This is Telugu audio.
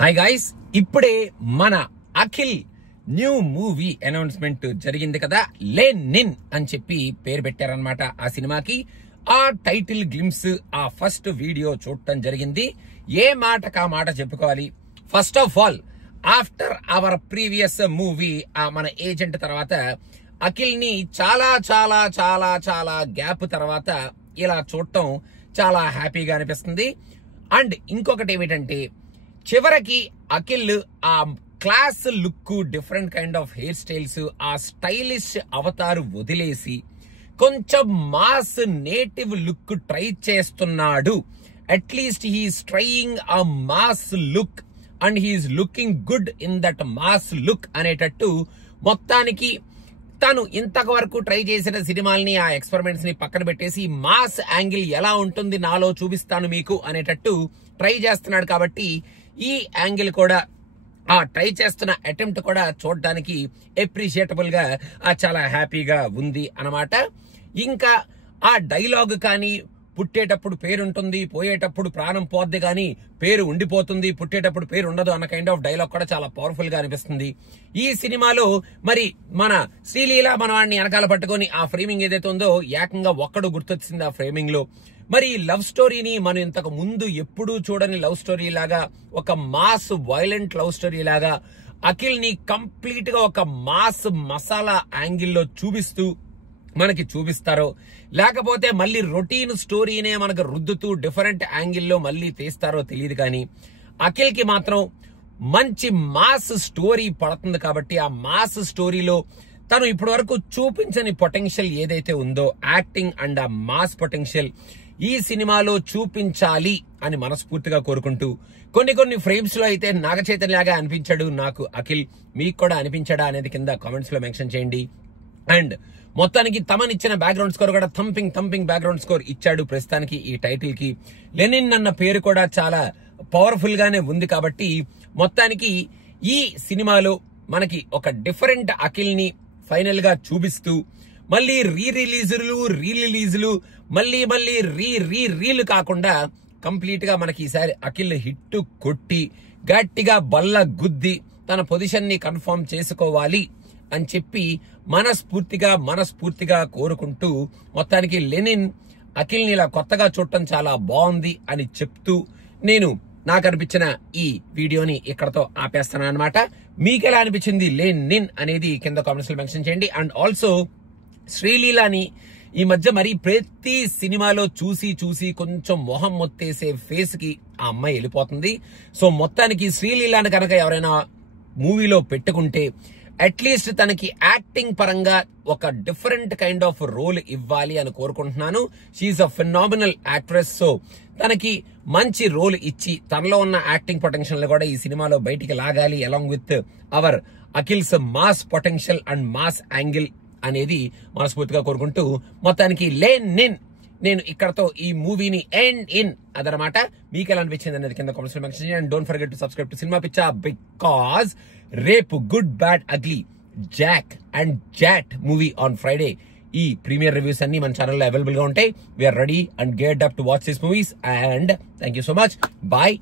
హాయ్ గైస్, ఇప్పుడే మన అఖిల్ న్యూ మూవీ అనౌన్స్మెంట్ జరిగింది కదా. లెనిన్ అని చెప్పి పేరు పెట్టారనమాట ఆ సినిమాకి. ఆ టైటిల్ గ్లిమ్స్, ఆ ఫస్ట్ వీడియో చూడటం జరిగింది. ఏ మాటకా మాట చెప్పుకోవాలి. First of all, after our previous movie మన ఏజెంట్ తర్వాత అఖిల్ ని చాలా చాలా చాలా చాలా గ్యాప్ తర్వాత ఇలా చూడటం చాలా హ్యాపీగా అనిపిస్తుంది. అండ్ ఇంకొకటి ఏమిటంటే, చివరికి అఖిల్ ఆ class look, different kind of hair styles, ఆ స్టైలిష్ అవతారు వదిలేసి కొంచెం మాస్ నేటివ్ లుక్ ట్రై చేస్తున్నాడు. At least he's trying a mass look and he's looking good in that mass look అనేటట్టు మొత్తానికి తను ఇంతవరకు ట్రై చేసిన సినిమాల్ని, ఆ ఎక్స్పెరిమెంట్స్ ని పక్కన పెట్టేసి మాస్ యాంగిల్ ఎలా ఉంటుంది నాలో చూపిస్తాను మీకు అనేటట్టు ట్రై చేస్తున్నాడు. కాబట్టి ఈ యాంగిల్ కూడా, ఆ ట్రై చేస్తున్న అటెంప్ట్ కూడా చూడడానికి అప్రిషియేటబుల్ గా చాలా హ్యాపీగా ఉంది అన్నమాట. ఇంకా ఆ డైలాగ్ కానీ, పుట్టేటప్పుడు పేరుంటుంది, పోయేటప్పుడు ప్రాణం పోద్ది కానీ పేరు ఉండిపోతుంది, పుట్టేటప్పుడు పేరు ఉండదు అన్న కైండ్ ఆఫ్ డైలాగ్ కూడా చాలా పవర్ఫుల్ గా అనిపిస్తుంది. ఈ సినిమాలో మరి మన శ్రీలీల మనవాడిని వెనకాల పట్టుకొని ఆ ఫ్రేమింగ్ ఏదైతే ఉందో ఏకంగా ఒక్కడు గుర్తొచ్చింది ఆ ఫ్రేమింగ్ లో. మరి లవ్ స్టోరీని మనం ఇంతకు ముందు ఎప్పుడూ చూడని లవ్ స్టోరీ లాగా, ఒక మాస్ వైలెంట్ లవ్ స్టోరీ లాగా అఖిల్ ని కంప్లీట్ గా ఒక మాస్ మసాలా యాంగిల్లో చూపిస్తూ మనకి చూపిస్తారో, లేకపోతే మళ్ళీ రొటీన్ స్టోరీనే మనకు రుద్దుతూ డిఫరెంట్ యాంగిల్లో మళ్ళీ తీస్తారో తెలియదు. కానీ అఖిల్ కి మాత్రం మంచి మాస్ స్టోరీ పడుతుంది. కాబట్టి ఆ మాస్ స్టోరీలో తను ఇప్పటి వరకు చూపించని పొటెన్షియల్ ఏదైతే ఉందో, యాక్టింగ్ అండ్ ఆ మాస్ పొటెన్షియల్ ఈ సినిమాలో చూపించాలి అని మనస్ఫూర్తిగా కోరుకుంటూ, కొన్ని ఫ్రేమ్స్ లో అయితే నాగ చైతన్యలాగా అనిపించాడు నాకు అఖిల్. మీకు కూడా అనిపించాడా అనేది కింద కామెంట్స్ లో మెన్షన్ చేయండి. అండ్ మొత్తానికి తమనిచ్చిన బ్యాక్గ్రౌండ్ స్కోర్ కూడా థంపింగ్ బ్యాక్గ్రౌండ్ స్కోర్ ఇచ్చాడు ప్రస్తుతానికి ఈ టైటిల్ కి. లెనిన్ అన్న పేరు కూడా చాలా పవర్ఫుల్ గానే ఉంది. కాబట్టి మొత్తానికి ఈ సినిమాలో మనకి ఒక డిఫరెంట్ అఖిల్ ని ఫైనల్ గా చూపిస్తూ, మళ్ళీ రీరిలీజులు మళ్ళీ రీలు కాకుండా కంప్లీట్ గా మనకి ఈసారి అఖిల్ హిట్ కొట్టి గట్టిగా బల్ల గుద్ది తన పొజిషన్ ని కన్ఫర్మ్ చేసుకోవాలి అని చెప్పి మనస్ఫూర్తిగా కోరుకుంటూ, మొత్తానికి లెనిన్ అఖిల్ ని ఇలా కొత్తగా చూడటం చాలా బాగుంది అని చెప్తూ నేను నాకు అనిపించిన ఈ వీడియోని ఇక్కడతో ఆపేస్తాను అనమాట. మీకెలా అనిపించింది లెనిన్ అనేది కింద కామెంట్స్ లో మెన్షన్ చేయండి. అండ్ ఆల్సో శ్రీలీలని ఈ మధ్య మరి ప్రతి సినిమాలో చూసి కొంచెం మొహం మొత్తేసే ఫేస్ కి ఆ అమ్మాయి వెళ్ళిపోతుంది. సో మొత్తానికి శ్రీలీలని కనుక ఎవరైనా మూవీలో పెట్టుకుంటే అట్లీస్ట్ తనకి యాక్టింగ్ పరంగా ఒక డిఫరెంట్ కైండ్ ఆఫ్ రోల్ ఇవ్వాలి అని కోరుకుంటున్నాను. She's a phenomenal actress. So తనకి మంచి రోల్ ఇచ్చి తనలో ఉన్న యాక్టింగ్ పొటెన్షియల్ కూడా ఈ సినిమాలో బయటికి లాగాలి, along with our Akhil's mass potential and mass angle అనేది మనస్ఫూర్తిగా కోరుకుంటూ, మొత్తానికి లెనిన్ నేను ఇక్కడతో ఈ మూవీని ఎండ్ ఇన్ అదనమాట. మీకు ఎలా అనిపించింది అనేది కింద కామెంట్స్ లో మెన్షన్ చేయండి. And don't forget to subscribe to Cinema Pichcha, because రేపు good bad ugly, Jack and Jaat movie on Friday ఈ ప్రీమియర్ రివ్యూస్ అన్ని మన ఛానల్లో అవైలబుల్ గా ఉంటాయి. We are ready and get up to watch this movies. And thank you so much. Bye.